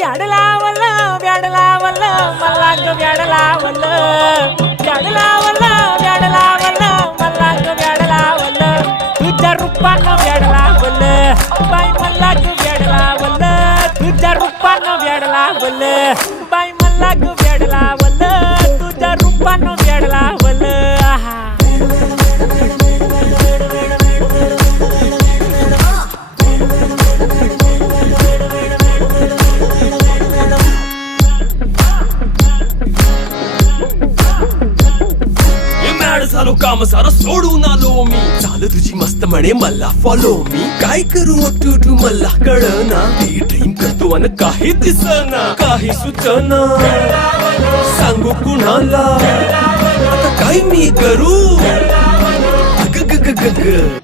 व्याडलावलं व्याडलावलं मला ग व्याडलावलं व्याडलावलं व्याडलावलं मला ग व्याडलावलं तुझ्या रूपानं व्याडलावलं बाई मला ग व्याडलावलं तुझ्या रूपानं व्याडलावलं बाई मला ग व्याडलावलं तुझ्या रूपानं व्याडलावलं झालो काम सारं सोडून आलो मी चाल तुझी मस्त म्हणे मला फॉलो मी काय करू टू मला कळना ती ड्रीम करतो अन काही दिसना काही सुचना सांगू कुणाला आता काय मी करू ग ग ग ग ग